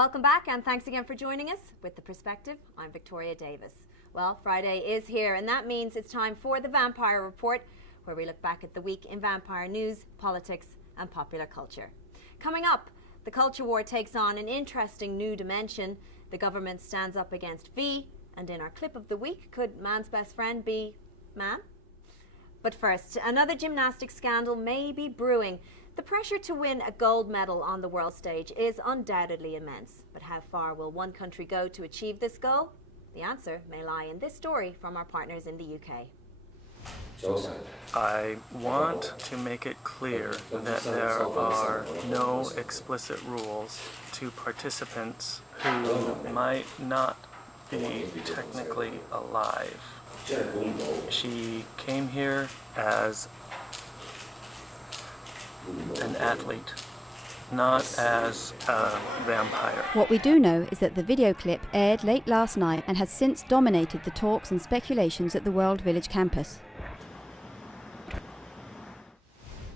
Welcome back, and thanks again for joining us with The Perspective. I'm Victoria Davis. Well, Friday is here, and that means it's time for the Vampire Report, where we look back at the week in vampire news, politics, and popular culture. Coming up, the culture war takes on an interesting new dimension. The government stands up against V, and in our clip of the week, could man's best friend be man? But first, another gymnastics scandal may be brewing. The pressure to win a gold medal on the world stage is undoubtedly immense. But how far will one country go to achieve this goal? The answer may lie in this story from our partners in the UK. I want to make it clear that there are no explicit rules to participants who might not be technically alive. She came here as an athlete, not as a vampire. What we do know is that the video clip aired late last night and has since dominated the talks and speculations at the World Village campus.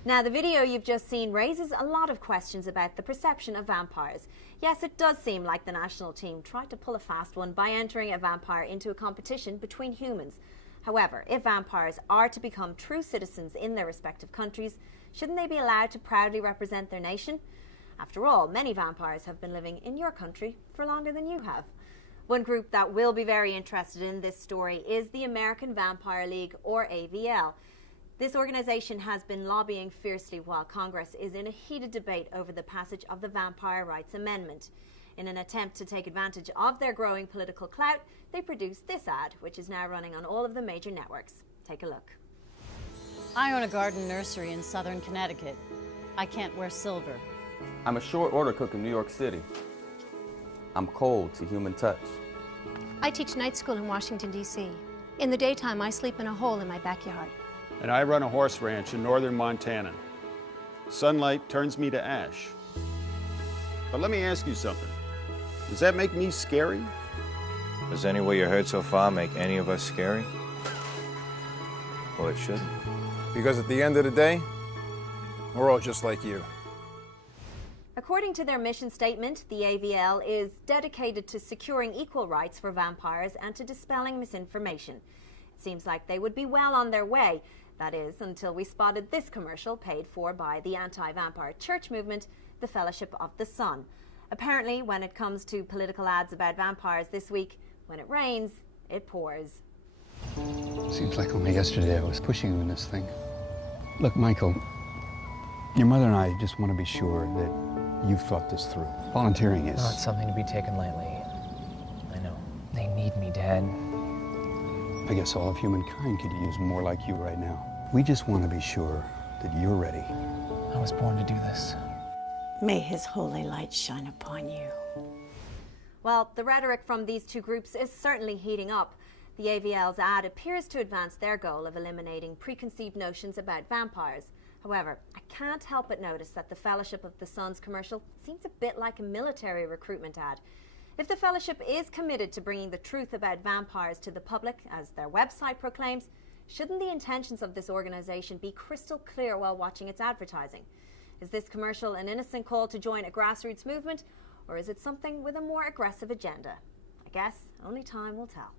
Now, the video you've just seen raises a lot of questions about the perception of vampires. Yes, it does seem like the national team tried to pull a fast one by entering a vampire into a competition between humans. However, if vampires are to become true citizens in their respective countries, shouldn't they be allowed to proudly represent their nation? After all, many vampires have been living in your country for longer than you have. One group that will be very interested in this story is the American Vampire League, or AVL. This organization has been lobbying fiercely while Congress is in a heated debate over the passage of the Vampire Rights Amendment. In an attempt to take advantage of their growing political clout, they produced this ad, which is now running on all of the major networks. Take a look. I own a garden nursery in southern Connecticut. I can't wear silver. I'm a short order cook in New York City. I'm cold to human touch. I teach night school in Washington, D.C. In the daytime, I sleep in a hole in my backyard. And I run a horse ranch in northern Montana. Sunlight turns me to ash. But let me ask you something. Does that make me scary? Does any way you heard so far make any of us scary? Well, it shouldn't. Because at the end of the day, we're all just like you. According to their mission statement, the AVL is dedicated to securing equal rights for vampires and to dispelling misinformation. It seems like they would be well on their way. That is, until we spotted this commercial paid for by the anti-vampire church movement, the Fellowship of the Sun. Apparently, when it comes to political ads about vampires this week, when it rains, it pours. Seems like only yesterday I was pushing you in this thing. Look, Michael, your mother and I just want to be sure that you've thought this through. Volunteering is... Not something to be taken lightly. I know. They need me, Dad. I guess all of humankind could use more like you right now. We just want to be sure that you're ready. I was born to do this. May his holy light shine upon you. Well, the rhetoric from these two groups is certainly heating up. The AVL's ad appears to advance their goal of eliminating preconceived notions about vampires. However, I can't help but notice that the Fellowship of the Sun's commercial seems a bit like a military recruitment ad. If the Fellowship is committed to bringing the truth about vampires to the public, as their website proclaims, shouldn't the intentions of this organization be crystal clear while watching its advertising? Is this commercial an innocent call to join a grassroots movement, or is it something with a more aggressive agenda? I guess only time will tell.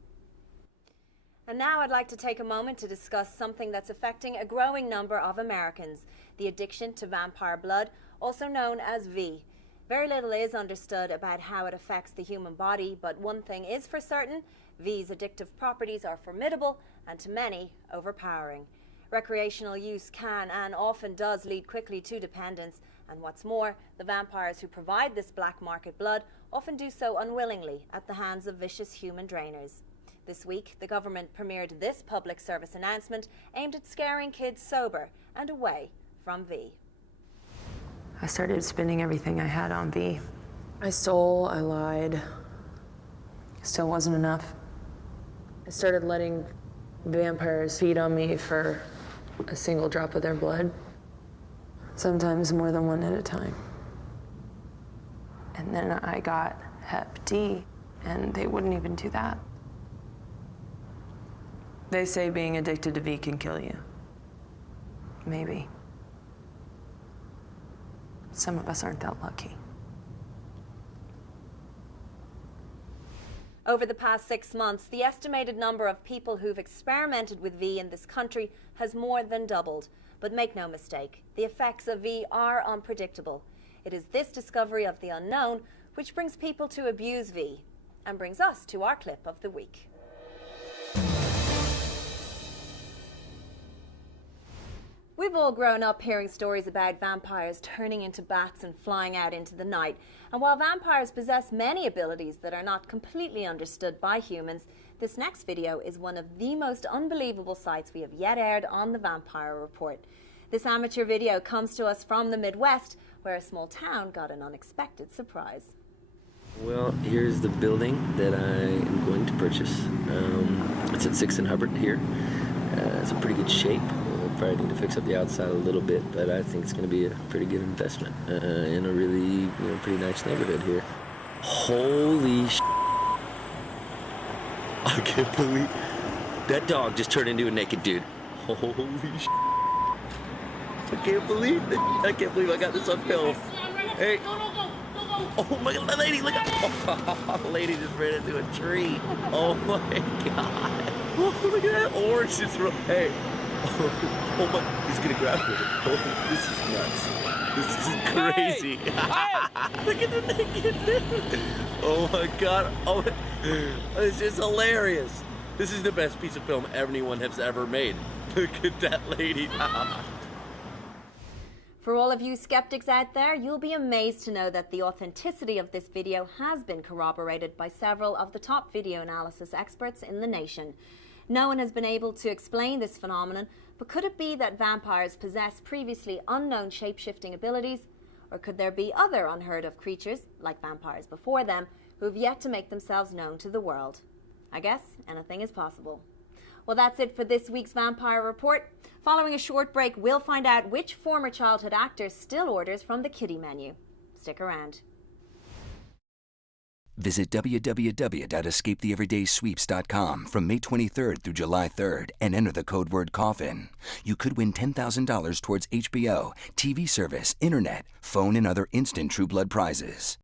And now I'd like to take a moment to discuss something that's affecting a growing number of Americans, the addiction to vampire blood, also known as V. Very little is understood about how it affects the human body, but one thing is for certain: V's addictive properties are formidable and, to many, overpowering. Recreational use can and often does lead quickly to dependence, and what's more, the vampires who provide this black market blood often do so unwillingly at the hands of vicious human drainers. This week, the government premiered this public service announcement aimed at scaring kids sober and away from V. I started spending everything I had on V. I stole, I lied. Still wasn't enough. I started letting vampires feed on me for a single drop of their blood. Sometimes more than one at a time. And then I got Hep D, and they wouldn't even do that. They say being addicted to V can kill you. Maybe. Some of us aren't that lucky. Over the past 6 months, the estimated number of people who've experimented with V in this country has more than doubled. But make no mistake, the effects of V are unpredictable. It is this discovery of the unknown which brings people to abuse V, and brings us to our clip of the week. We've all grown up hearing stories about vampires turning into bats and flying out into the night. And while vampires possess many abilities that are not completely understood by humans, this next video is one of the most unbelievable sights we have yet aired on the Vampire Report. This amateur video comes to us from the Midwest, where a small town got an unexpected surprise. Well, here's the building that I am going to purchase. It's at 6th and Hubbard here. It's in pretty good shape. We'll probably need to fix up the outside a little bit, but I think it's going to be a pretty good investment in a really, pretty nice neighborhood here. Holy sh**. I can't believe that dog just turned into a naked dude. Holy sh**. I can't believe it. I can't believe I got this on film. Hey. Oh my God, the lady, look at, oh, the lady just ran into a tree. Oh my God. Oh, look at that orange just, hey. Oh my, he's gonna grab me. Oh, this is nuts. This is crazy. Hey! Look at the naked dude. Oh my God. Oh, this is hilarious. This is the best piece of film anyone has ever made. Look at that lady. For all of you skeptics out there, you'll be amazed to know that the authenticity of this video has been corroborated by several of the top video analysis experts in the nation. No one has been able to explain this phenomenon, but could it be that vampires possess previously unknown shape-shifting abilities? Or could there be other unheard-of creatures, like vampires before them, who have yet to make themselves known to the world? I guess anything is possible. Well, that's it for this week's Vampire Report. Following a short break, we'll find out which former childhood actor still orders from the kiddie menu. Stick around. Visit www.escapetheeverydaysweeps.com from May 23rd through July 3rd and enter the code word COFFIN. You could win $10,000 towards HBO, TV service, internet, phone, and other instant True Blood prizes.